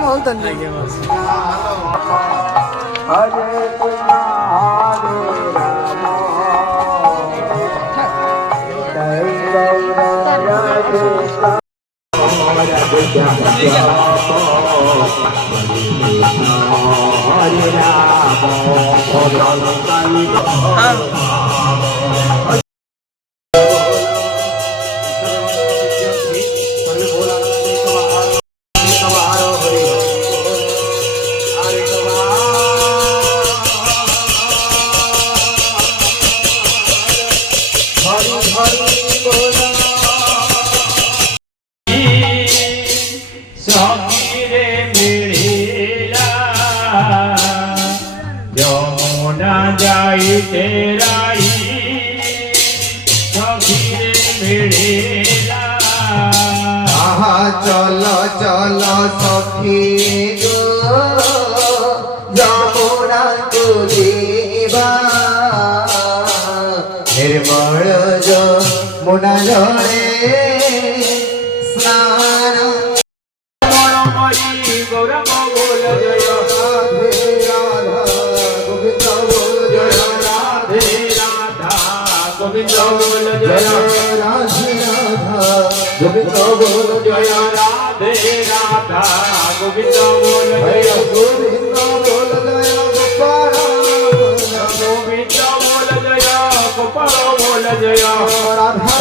बहुत धन्यवाद। चलो चलो सखी गो যমুনা তুলিবা निर्मल যমুনা জলে স্নান গৌরব বল জয় রাধে রাধা গোবিন্দ বল জয় রাধে রাধা গোবিন্দ বল জয় রাধে রাধা গোবিন্দ বল জয় রাধে রাধা গোবিন্দ বল জয় গোবিন্দ বল জয় গোপাল গোবিন্দ বল জয় গোপাল বল জয় রাধা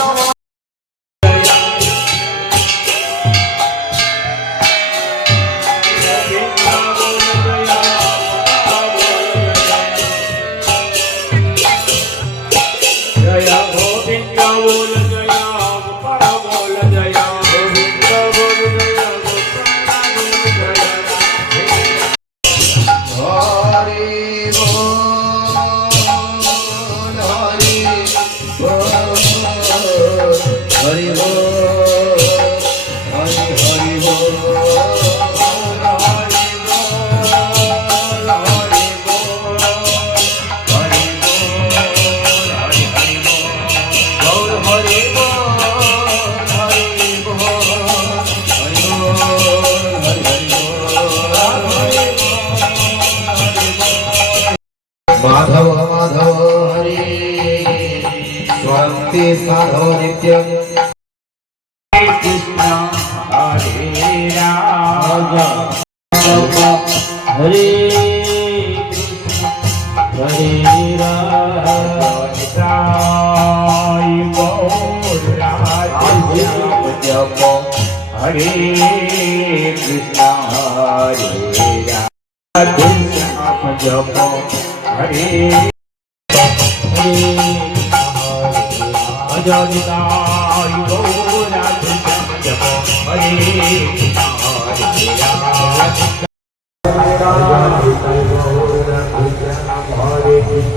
माधव माधव हरे स्वाति साधो नित्य कृष्ण हरे राम हरे हरे राम साई गौर जप हरे कृष्ण हरे राम जप हरे हरे अजनिताय गौरा कृष्ण जप हरे गौरा कृष्ण हरे कृष्ण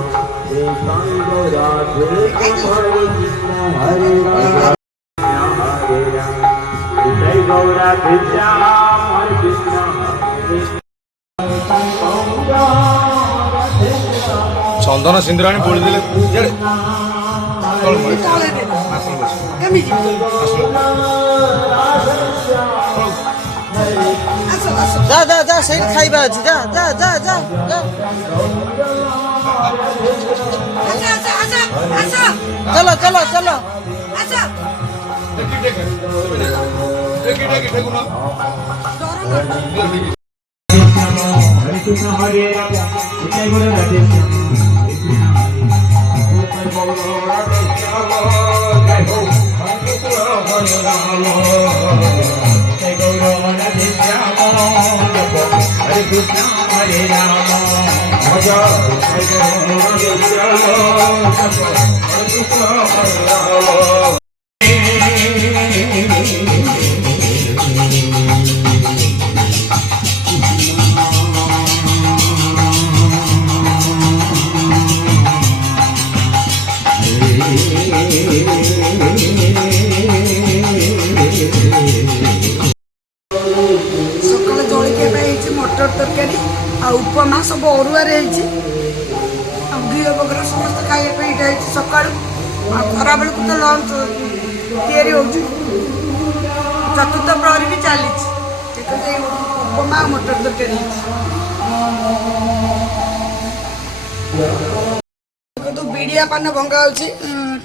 हरे साई गौरा कृष्ण हरे कृष्ण हरे गौरा कृष्ण हरे कृष्ण हरे गौरा कृष्ण हरे कृष्ण चंदन सिंदूराणी बोली देले जा जा जा सही खाइबा अछि जा जा जा जा चलो चलो चलो हरे कृष्ण हरे राम जय गुरु राधे हरे कृष्ण हरे राम सकाल जलिया मटर तरकारी उपमा सब अरुआ ଝିଅ ବଗରା ସମସ୍ତେ ଖାଇବା ପାଇଁ ଏଇଟା ହେଇଛି ସକାଳୁ। ଆଉ ଖରାବେଳକୁ ତ ଲଞ୍ଚ ତିଆରି ହେଉଛି। ଚତୁର୍ଥ ପ୍ରହରୀ ବି ଚାଲିଛି। ଦେଖନ୍ତୁ ଏଇ ଉପମା ଆଉ ମଟର ତରକାରୀ ହେଇଛି। ଦେଖନ୍ତୁ ବିଡ଼ିଆ ପାନ ଭଙ୍ଗା ହେଉଛି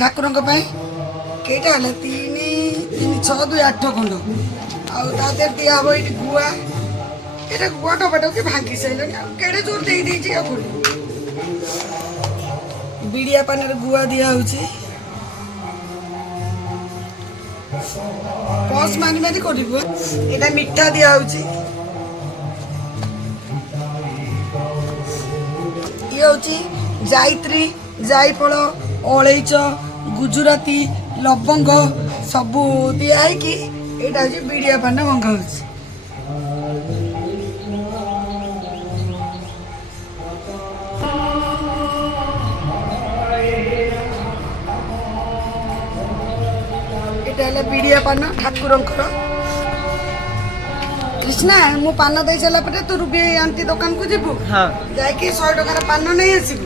ଠାକୁରଙ୍କ ପାଇଁ। କେଇଟା ହେଲା 3 3 6 2 8 ଖଣ୍ଡ। ଆଉ ତା ଦେହରେ ଦିଆହେବ ଏଇଠି ଗୁଆ। ଏଇଟା ଗୁଆ ଡବାଟାକୁ ଭାଙ୍ଗି ସାରିଲାଣି। ଆଉ କେଡ଼େ ଜୋର ଦେଇଛି ଆଉ ବିଡ଼ିଆ ପାନରେ ଗୁଆ ଦିଆହେଉଛି। ପସ୍ ମାରି ମାରି କରିବ। ଏଇଟା ମିଠା ଦିଆହେଉଛି। ଇଏ ହେଉଛି ଜାଇତ୍ରୀ, ଜାଇଫଳ, ଅଳେଇଚ, ଗୁଜୁରାତି, ଲବଙ୍ଗ ସବୁ ଦିଆ ହେଇକି ଏଇଟା ହେଉଛି ବିଡ଼ିଆ ପାନ ଭଙ୍ଗା ହେଉଛି। ଏଇଟା ହେଲା ବିଡ଼ିଆ ପାନ ଠାକୁରଙ୍କର। କୃଷ୍ଣା ମୁଁ ପାନ ଦେଇ ସାରିଲା ପରେ ତୁ ରୁବି ଆଣ୍ଟି ଦୋକାନକୁ ଯିବୁ। ଯାଇକି 100 ଟଙ୍କାର ପାନ ନେଇ ଆସିବୁ।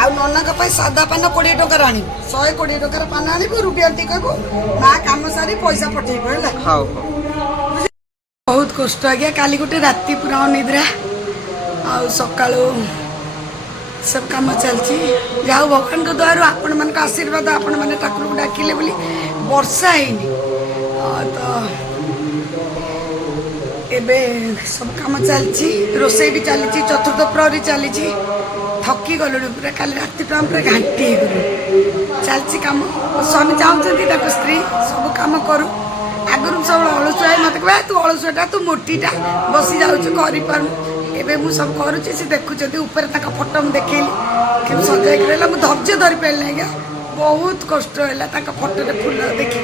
ଆଉ ନନାଙ୍କ ପାଇଁ ସାଧା ପାନ 20 ଟଙ୍କାର ଆଣିବୁ। 120 ଟଙ୍କାର ପାନ ଆଣିବୁ। ରୁବି ଆଣ୍ଟି କହିବୁ ମା କାମ ସାରି ପଇସା ପଠେଇବ ହେଲା। ବହୁତ କଷ୍ଟ ଆଜ୍ଞା। କାଲି ଗୋଟେ ରାତି ପୁରା ଅନିଦ୍ରା। ଆଉ ସକାଳୁ सब कम चलती जाऊ भगवान को द्वारा आपण मान आशीर्वाद आपण मैंने ठाकुर को डाकिले बोली वर्षा है तो एबे सब कम चलती रोसे भी चली चतुर्थ प्रहरी चली थकी गलु पूरा काली राति पूरा पूरा घाटी चलती कम स्वामी चाहते स्त्री सब कम करू आगुरी सब अलसुआ मत कह तू अलसुआटा तू मोटीटा बसी जाऊँ कर एबे मु सब करुच्ची से देखुं ऊपर फोटो मुझे देखली कि सजाई रहा मुझे धैर्य धरी पारे आज्ञा बहुत कष्ट है फोटो फुल देखी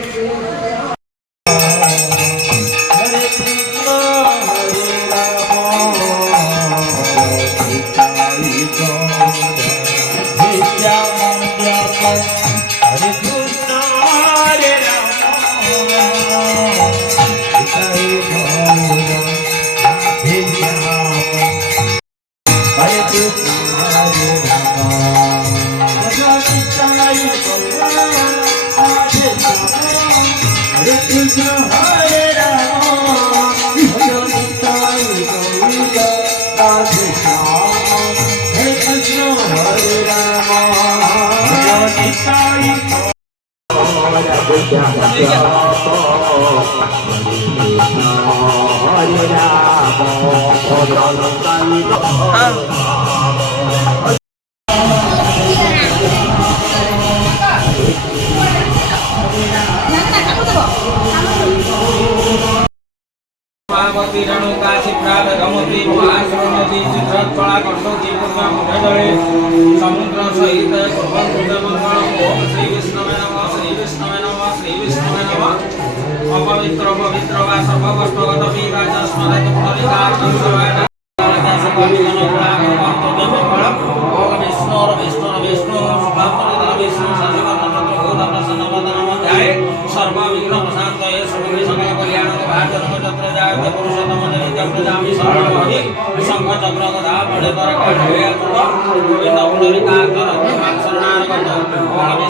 समुद्र सहित श्री विष्णवे नमः श्री विष्णवे नमः श्री विष्णवे नमः अपवित्र पवित्र वा सर्ववस्त्रगत विराजस्मरत पुनरिकार्तम विष्णु विष्णु सर्वविघ्न प्रशांतये सर्वे सकल कल्याण भाजनम चक्र जायते पुरुषोत्तम नित्यं प्रजामि शरणमहि शंख चक्र गदा बड़े तर काढे अतुल गोविंद पुनरिकार्तम शरणागत ओम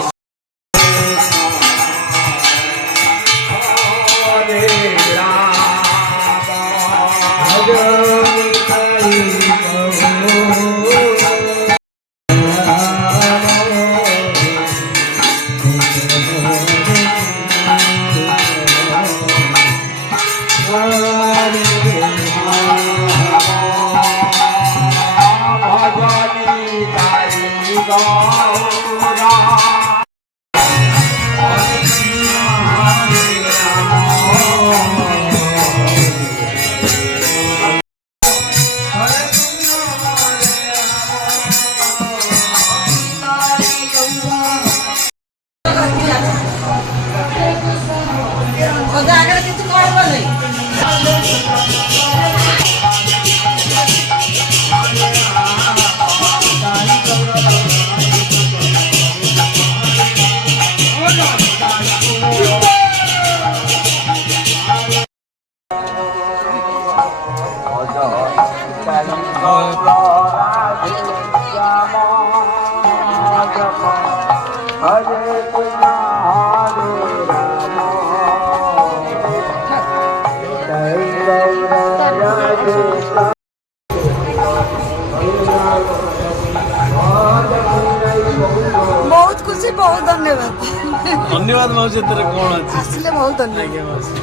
ଧନ୍ୟବାଦ ମାଉସୀ ଏଥିରେ କଣ ଅଛି ଆସିଲେ ବହୁତ ଧନ୍ୟବାଦ। ଆଜ୍ଞା ମାଉସୀ